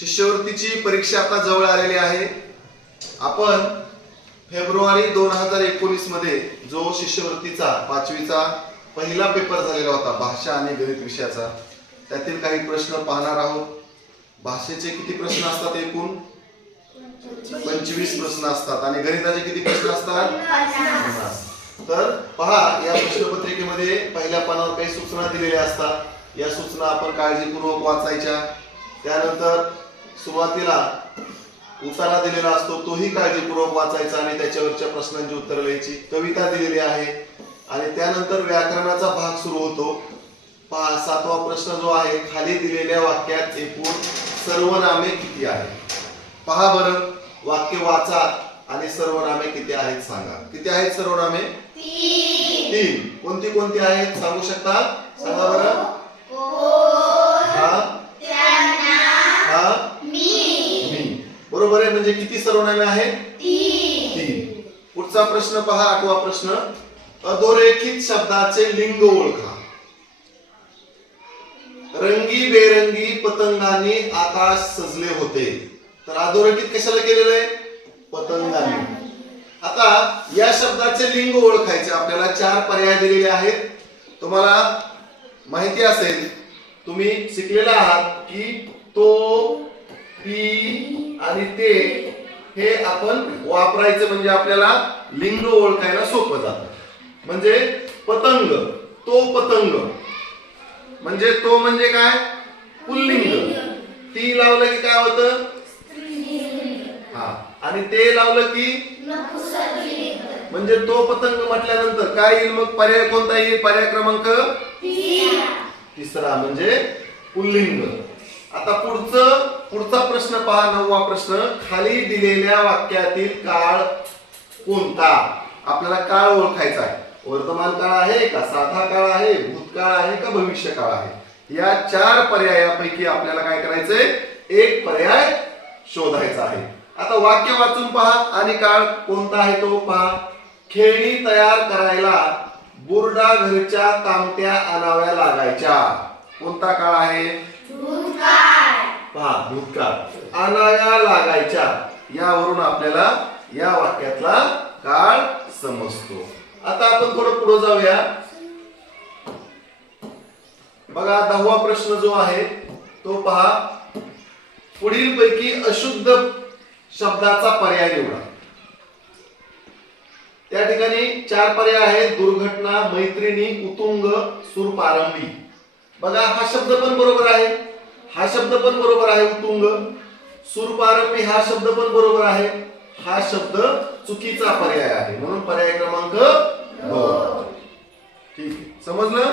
शिष्यवृत्तीची परीक्षा आता जवळ आलेली आहे. आपण फेब्रुवारी दोन हजार एकोणीसमध्ये जो शिष्यवृत्तीचा पाचवीचा पहिला पेपर झालेला होता भाषा आणि गणित विषयाचा त्यातील काही प्रश्न पाहणार आहोत. भाषेचे किती प्रश्न असतात एकूण? पंचवीस प्रश्न असतात. आणि गणिताचे किती प्रश्न असतात? तर पहा या प्रश्नपत्रिकेमध्ये पहिल्या पानावर काही सूचना दिलेल्या असतात. या सूचना आपण काळजीपूर्वक वाचायच्या. त्यानंतर सुरुवातीला उतारा दिलेला असतो तोही काळजीपूर्वक वाचायचा आणि त्याच्यावरच्या प्रश्नांची उत्तरं लिहायची. कविता दिलेली आहे. आणि त्यानंतर व्याकरणाचा भाग सुरू होतो. पहा सातवा प्रश्न जो आहे खाली दिलेल्या वाक्यात एकूण सर्वनामे किती आहेत? पहा बरं वाक्य वाचा आणि सर्वनामे किती आहेत सांगा. किती आहेत सर्वनामे तीन. कोणती कोणती आहेत? सांगू शकता? सांगा बरं हा हा मी बरोबर आहे म्हणजे किती सर्वनामे आहेत तीन. पुढचा प्रश्न पहा आठवा प्रश्न. अधोरेखित शब्दाचे लिंग ओळखा. रंगी बेरंगी पतंगांनी आकाश सजले होते. तर अधोरेखित कशाला केलेलं आहे? पतंगांनी. आता या शब्दाचे लिंग ओळखायचे. आपल्याला चार पर्याय दिलेले आहेत. तुम्हाला माहिती असेल तुम्ही शिकलेला आहात की तो ती आणि ते हे आपण वापरायचं म्हणजे आपल्याला लिंग ओळखायला सोपं जातं. म्हणजे पतंग तो पतंग. म्हणजे तो म्हणजे काय? पुल्लिंग. ती लावलं की काय होतं? हा. आणि ते लावलं की? म्हणजे तो पतंग म्हटल्यानंतर काय येईल मग? पर्याय कोणता येईल? पर्याय क्रमांक? तिसरा म्हणजे पुल्लिंग. आता पुढचं पुढचा प्रश्न पहा नववा प्रश्न. खाली दिलेल्या वाक्यातील काळ कोणता? आपल्याला काळ ओळखायचा आहे. वर्तमान काळ आहे का? साधा काळ आहे भूतकाळ आहे का? भविष्य काळ आहे. या चार पर्यायापैकी आपल्याला काय करायचंय? एक पर्याय शोधायचा आहे. आता वाक्य वाचून पहा आणि काळ कोणता आहे तो पहा. खेळणी तयार करायला बुरडा घरच्या कामट्या आणाव्या लागायच्या. कोणता काळ आहे? पहा भूतकाळ. अनाया लागायच्या. यावरून आपल्याला या वाक्यातला काळ समजतो. आता आपण थोडं पुढे जाऊया. बघा दहावा प्रश्न जो आहे तो पहा. पुढील पैकी अशुद्ध शब्दाचा पर्याय निवडा. त्या ठिकाणी चार पर्याय आहेत. दुर्घटना मैत्रिणी उतुंग सुरपारंभी. बघा हा शब्द पण बरोबर आहे. हा शब्द पण बरोबर आहे उतुंग. सुरपारंभी हा शब्द पण बरोबर आहे. हा शब्द चुकीचा पर्याय आहे. म्हणून पर्याय क्रमांक ठीक आहे. समजलं?